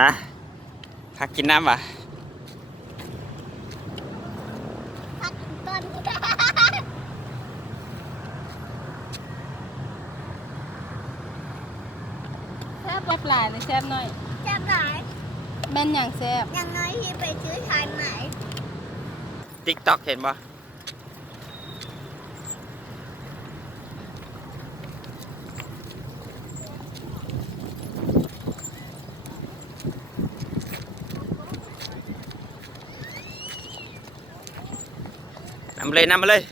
ฮะพักกินน้ำวะพักกินต้นแซ่บปลายเลยแซ่บหน่อย แซ่บหลาย แม่นอย่างแซ่บ อย่างน้อยที่ไปซื้อทานไหน ติ๊กต็อกเห็นปะนำมาเลย